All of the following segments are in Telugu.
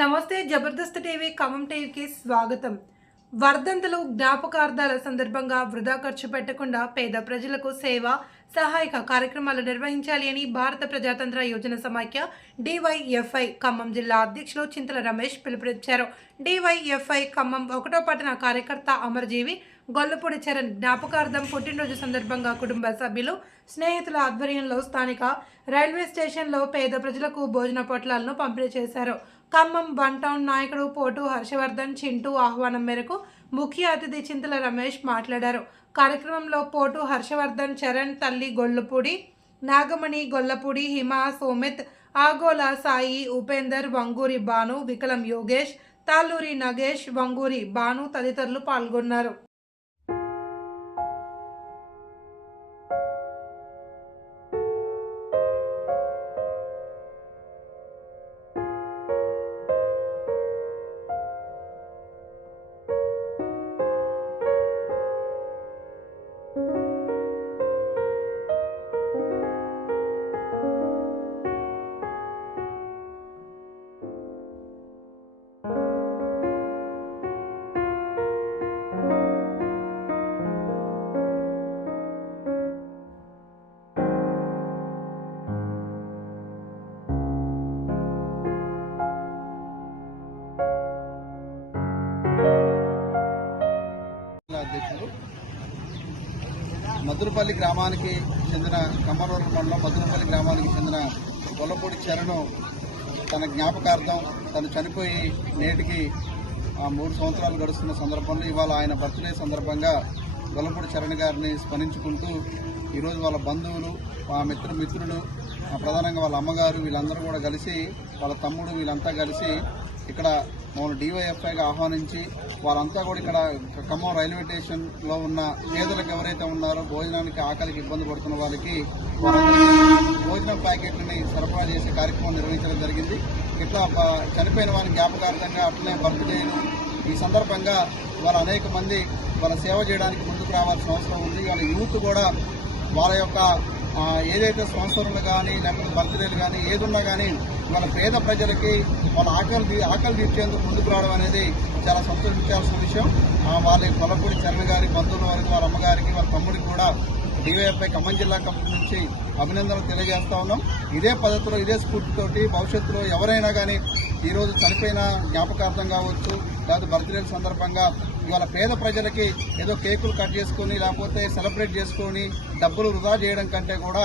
నమస్తే జబర్దస్త్ టీవీ ఖమ్మం టీవీకి స్వాగతం. వర్ధంతులు జ్ఞాపకార్థాల సందర్భంగా వృధా ఖర్చు పెట్టకుండా పేద ప్రజలకు సేవ సహాయక కార్యక్రమాలు నిర్వహించాలి అని భారత ప్రజాతంత్ర యోజన సమాఖ్య డివైఎఫ్ఐ ఖమ్మం జిల్లా అధ్యక్షులు చింతల రమేష్ పిలుపునిచ్చారు. డివైఎఫ్ఐ ఖమ్మం ఒకటో పట్టణ కార్యకర్త అమరజీవి గొల్లపూడి చరణ్ జ్ఞాపకార్థం పుట్టినరోజు సందర్భంగా కుటుంబ సభ్యులు స్నేహితుల ఆధ్వర్యంలో స్థానిక రైల్వే స్టేషన్లో పేద ప్రజలకు భోజన పొట్లాలను పంపిణీ చేశారు. ఖమ్మం వన్ టౌన్ నాయకుడు పోటు హర్షవర్ధన్ చింటూ ఆహ్వానం మేరకు ముఖ్య అతిథి చింతల రమేష్ మాట్లాడారు. కార్యక్రమంలో పోటు హర్షవర్ధన్ చరణ్ తల్లి గొల్లపూడి నాగమణి గొల్లపూడి హిమ సోమిత్ ఆగోల సాయి ఉపేందర్ వంగూరి భాను వికలం యోగేష్ తాళ్ళూరి నగేష్ వంగూరి భాను తదితరులు పాల్గొన్నారు. అధ్యక్షుడు మధురపల్లి గ్రామానికి చెందిన కమ్మరూరు మండలం మధురపల్లి గ్రామానికి చెందిన గొల్లపూడి చరణ్ తన జ్ఞాపకార్థం తను చనిపోయి నేటికి మూడు సంవత్సరాలు గడుస్తున్న సందర్భంలో ఇవాళ ఆయన బర్త్డే సందర్భంగా గొల్లపూడి చరణ్ గారిని స్మరించుకుంటూ ఈరోజు వాళ్ళ బంధువులు మా మిత్ర మిత్రులు ఆ, ప్రధానంగా వాళ్ళ అమ్మగారు వీళ్ళందరూ కూడా కలిసి వాళ్ళ తమ్ముడు వీళ్ళంతా కలిసి ఇక్కడ మమ్మల్ని డివైఎఫ్ఐగా ఆహ్వానించి వారంతా కూడా ఇక్కడ ఖమ్మం రైల్వే స్టేషన్లో ఉన్న పేదలకు ఎవరైతే ఉన్నారో భోజనానికి ఆకలికి ఇబ్బంది పడుతున్న వాళ్ళకి భోజనం ప్యాకెట్లని సరఫరా చేసే కార్యక్రమం నిర్వహించడం జరిగింది. ఇట్లా చనిపోయిన వారిని జ్ఞాపకార్థంగా అట్లనే బర్త్డే ఈ సందర్భంగా వాళ్ళ అనేక మంది వాళ్ళ సేవ చేయడానికి ముందుకు రావాల్సిన అవసరం ఉంది. వాళ్ళ యూత్ కూడా వాళ్ళ యొక్క ఏదైతే స్పాన్సర్లు కానీ లేకపోతే బర్త్డేలు కానీ ఏదున్నా కానీ మన పేద ప్రజలకి వాళ్ళ ఆకలి తీ- ఆకలి తీర్చేందుకు ముందుకు రావడం అనేది చాలా సంతోషించాల్సిన విషయం. వాళ్ళ కొలపూడి చరణ్ గారి బంధువుల వారికి వాళ్ళ అమ్మగారికి వాళ్ళ తమ్ముడికి కూడా డివైఎఫ్ఐ ఖమ్మం జిల్లా కమిటీ నుంచి అభినందనలు తెలియజేస్తా ఉన్నాం. ఇదే పద్ధతిలో ఇదే స్ఫూర్తితోటి భవిష్యత్తులో ఎవరైనా కానీ ఈరోజు చనిపోయిన జ్ఞాపకార్థం కావచ్చు లేదా బర్త్డే సందర్భంగా ఇవాళ పేద ప్రజలకి ఏదో కేకులు కట్ చేసుకొని లేకపోతే సెలబ్రేట్ చేసుకొని డబ్బులు వృధా చేయడం కంటే కూడా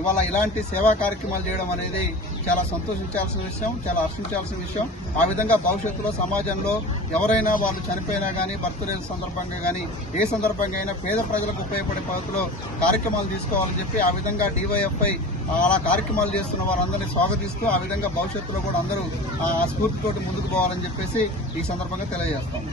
ఇవాళ ఇలాంటి సేవా కార్యక్రమాలు చేయడం అనేది చాలా సంతోషించాల్సిన విషయం చాలా హర్షించాల్సిన విషయం. ఆ విధంగా భవిష్యత్తులో సమాజంలో ఎవరైనా వాళ్ళు చనిపోయినా కానీ బర్త్డే సందర్భంగా కానీ ఏ సందర్భంగా అయినా పేద ప్రజలకు ఉపయోగపడే పద్ధతిలో కార్యక్రమాలు తీసుకోవాలని చెప్పి ఆ విధంగా డివైఎఫ్ఐ అలా కార్యక్రమాలు చేస్తున్న వారందరినీ స్వాగతిస్తూ ఆ విధంగా భవిష్యత్తులో కూడా అందరూ ఆ స్ఫూర్తితోటి ముందుకు పోవాలని చెప్పేసి ఈ సందర్భంగా తెలియజేస్తాం.